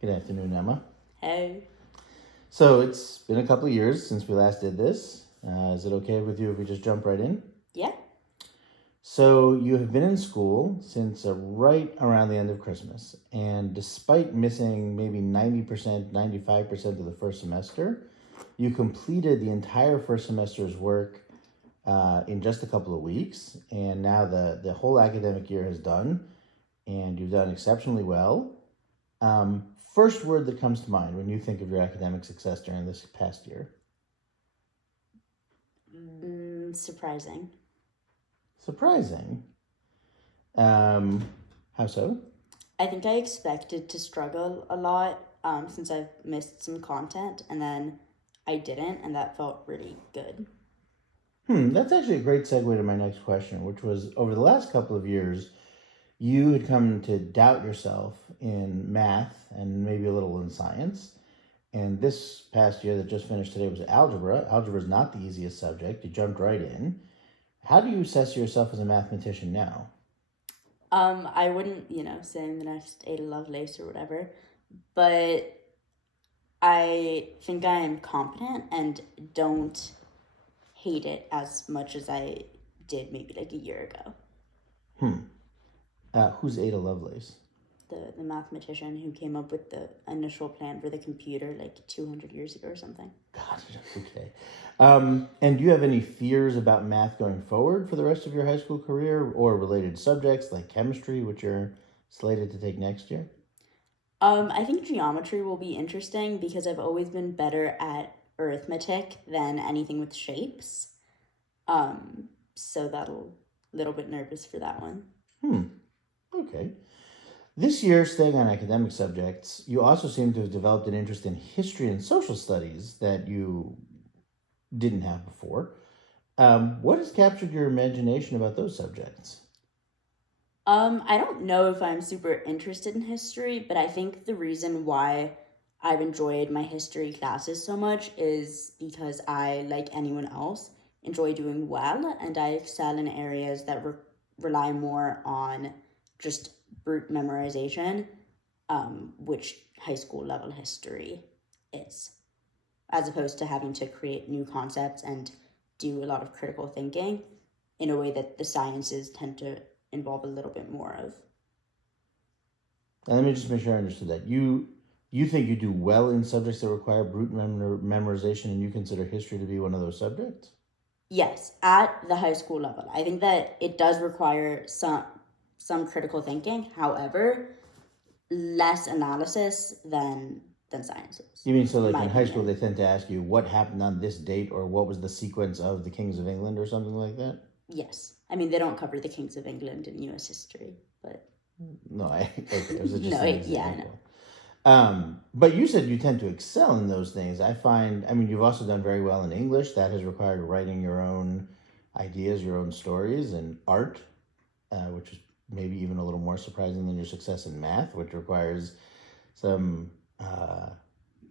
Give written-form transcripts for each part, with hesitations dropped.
Good afternoon, Emma. Hey. So it's been a couple of years since we last did this. Is it okay with you if we just jump right in? Yeah. So you have been in school since right around the end of Christmas, and despite missing maybe 90%, 95% of the first semester, you completed the entire first semester's work in just a couple of weeks, and now the whole academic year has done, and you've done exceptionally well. First word that comes to mind when you think of your academic success during this past year? Surprising. Surprising. How so? I think I expected to struggle a lot since I've missed some content, and then I didn't, and that felt really good. That's actually a great segue to my next question, which was over the last couple of years, you had come to doubt yourself in math and maybe a little in science. And this past year that just finished today was algebra. Algebra is not the easiest subject. You jumped right in. How do you assess yourself as a mathematician now? I wouldn't, say I'm the next Ada Lovelace or whatever, but I think I am competent and don't hate it as much as I did maybe like a year ago. Who's Ada Lovelace? The mathematician who came up with the initial plan for the computer like 200 years ago or something. God, okay. And do you have any fears about math going forward for the rest of your high school career or related subjects like chemistry, which you're slated to take next year? I think geometry will be interesting because I've always been better at arithmetic than anything with shapes. So that'll little bit nervous for that one. Okay. This year, staying on academic subjects, you also seem to have developed an interest in history and social studies that you didn't have before. What has captured your imagination about those subjects? I don't know if I'm super interested in history, but I think the reason why I've enjoyed my history classes so much is because I, like anyone else, enjoy doing well and I excel in areas that rely more on just brute memorization, which high school level history is, as opposed to having to create new concepts and do a lot of critical thinking in a way that the sciences tend to involve a little bit more of. And let me just make sure I understood that. You think you do well in subjects that require brute memorization, and you consider history to be one of those subjects? Yes, at the high school level. I think that it does require some critical thinking. However, less analysis than sciences. You mean so, like in high school, they tend to ask you what happened on this date, or what was the sequence of the kings of England, or something like that? Yes, I mean they don't cover the kings of England in U.S. history, but no, okay, it was just no, an yeah, I example. know. But you said you tend to excel in those things. I mean, you've also done very well in English. That has required writing your own ideas, your own stories, and art, which is maybe even a little more surprising than your success in math, which requires some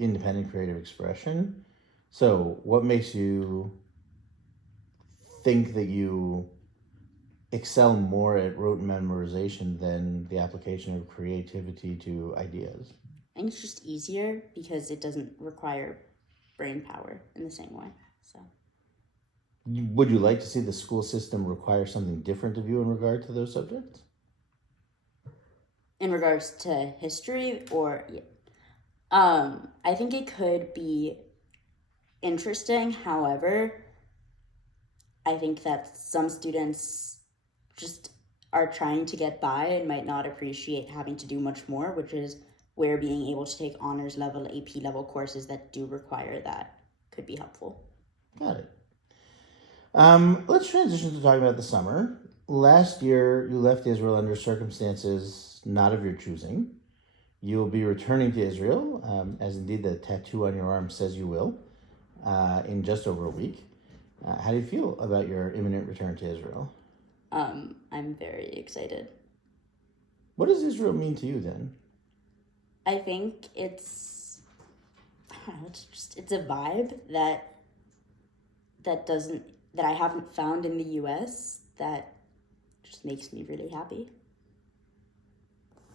independent creative expression. So, what makes you think that you excel more at rote memorization than the application of creativity to ideas? I think it's just easier because it doesn't require brain power in the same way. So, Would you like to see the school system require something different of you in regard to those subjects? in regards to history, or I think it could be interesting. However, I think that some students just are trying to get by and might not appreciate having to do much more, which is where being able to take honors level, AP level courses that do require that could be helpful. Got it. Let's transition to talking about the summer. Last year, you left Israel under circumstances not of your choosing. You will be returning to Israel, as indeed the tattoo on your arm says you will, in just over a week. How do you feel about your imminent return to Israel? I'm very excited. What does Israel mean to you then? I think it's it's a vibe that I haven't found in the US that just makes me really happy.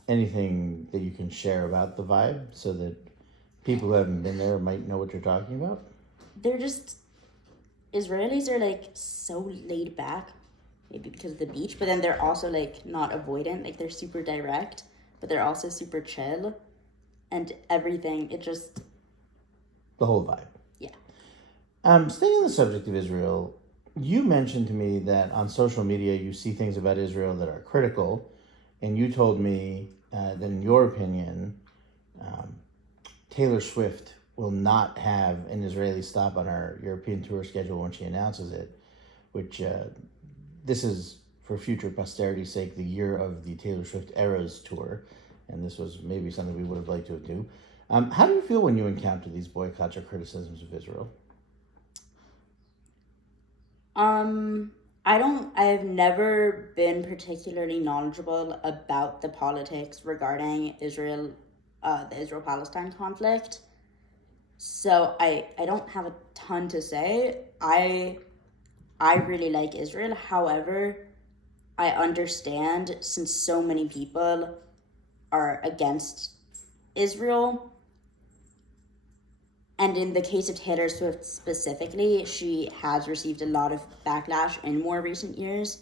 anything that you can share about the vibe so that people who haven't been there might know what you're talking about? They're just Israelis are like so laid back, maybe because of the beach, but then they're also like not avoidant, like they're super direct, but they're also super chill, and everything. It just The whole vibe. yeah. Staying on the subject of Israel, you mentioned to me that on social media you see things about Israel that are critical, and you told me that in your opinion, Taylor Swift will not have an Israeli stop on our European tour schedule when she announces it, which this is for future posterity's sake the year of the Taylor Swift Eras tour, and this was maybe something we would have liked to do. How do you feel when you encounter these boycotts or criticisms of Israel? I've never been particularly knowledgeable about the politics regarding Israel, the Israel-Palestine conflict. So I don't have a ton to say. I really like Israel. However, I understand since so many people are against Israel. And in the case of Taylor Swift specifically, she has received a lot of backlash in more recent years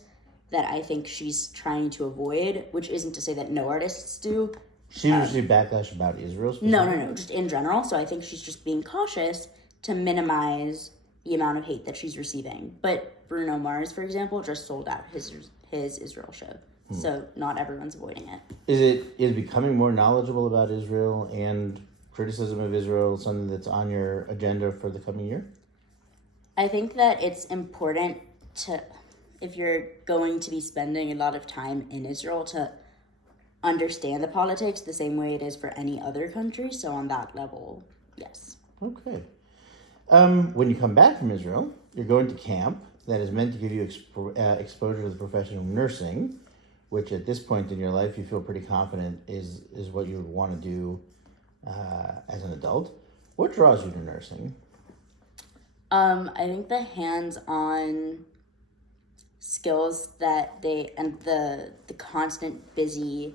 that I think she's trying to avoid, which isn't to say that no artists do. She received backlash about Israel specifically? No, just in general. So I think she's just being cautious to minimize the amount of hate that she's receiving. But Bruno Mars, for example, just sold out his Israel show. So not everyone's avoiding it. Is becoming more knowledgeable about Israel and criticism of Israel something that's on your agenda for the coming year? I think that it's important to, if you're going to be spending a lot of time in Israel, to understand the politics the same way it is for any other country. So on that level, yes. Okay. When you come back from Israel, you're going to camp that is meant to give you exposure to the profession of nursing, which at this point in your life you feel pretty confident is what you would want to do as an adult. What draws you to nursing? I think the hands-on skills that and the constant busy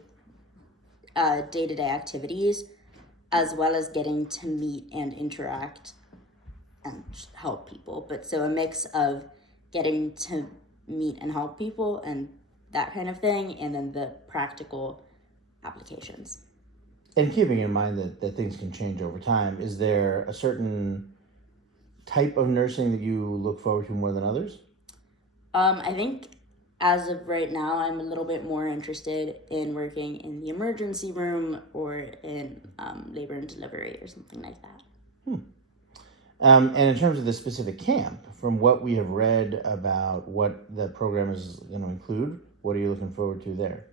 day-to-day activities, as well as getting to meet and interact and just help people. But so a mix of getting to meet and help people and that kind of thing, and then the practical applications. And keeping in mind that things can change over time, is there a certain type of nursing that you look forward to more than others? I think as of right now, I'm a little bit more interested in working in the emergency room or in labor and delivery or something like that. And in terms of the specific camp, from what we have read about what the program is going to include, what are you looking forward to there?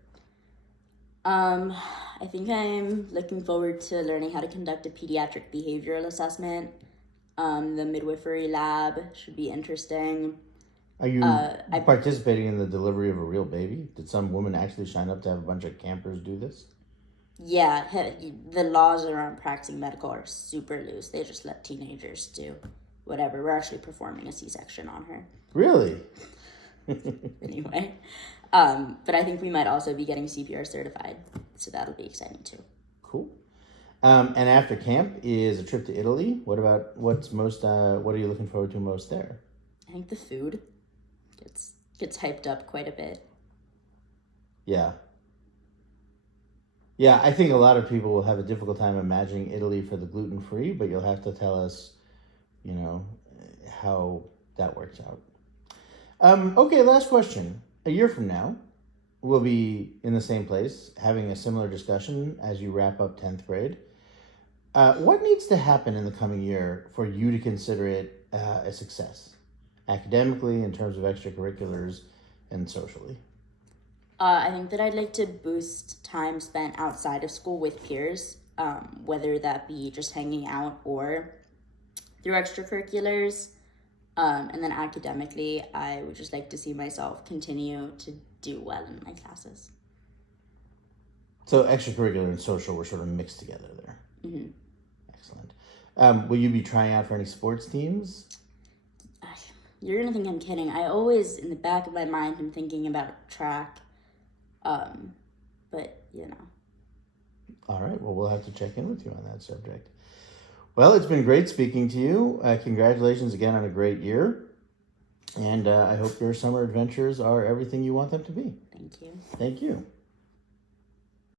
I think I'm looking forward to learning how to conduct a pediatric behavioral assessment. The midwifery lab should be interesting. Are you participating in the delivery of a real baby? Did some woman actually sign up to have a bunch of campers do this? Yeah, the laws around practicing medical are super loose. They just let teenagers do whatever. We're actually performing a C-section on her. Really? Anyway. But I think we might also be getting CPR certified, so that'll be exciting too. Cool. And after camp is a trip to Italy. What are you looking forward to most there? I think the food gets hyped up quite a bit. Yeah. Yeah, I think a lot of people will have a difficult time imagining Italy for the gluten-free, but you'll have to tell us, how that works out. Okay, last question. A year from now, we'll be in the same place having a similar discussion as you wrap up 10th grade. What needs to happen in the coming year for you to consider it a success? Academically, in terms of extracurriculars, and socially? I think that I'd like to boost time spent outside of school with peers, whether that be just hanging out or through extracurriculars. And then academically, I would just like to see myself continue to do well in my classes. So extracurricular and social were sort of mixed together there. Mm-hmm. Excellent. Will you be trying out for any sports teams? You're going to think I'm kidding. I always, in the back of my mind, am thinking about track. But, All right. Well, we'll have to check in with you on that subject. Well, it's been great speaking to you. Congratulations again on a great year. And I hope your summer adventures are everything you want them to be. Thank you. Thank you.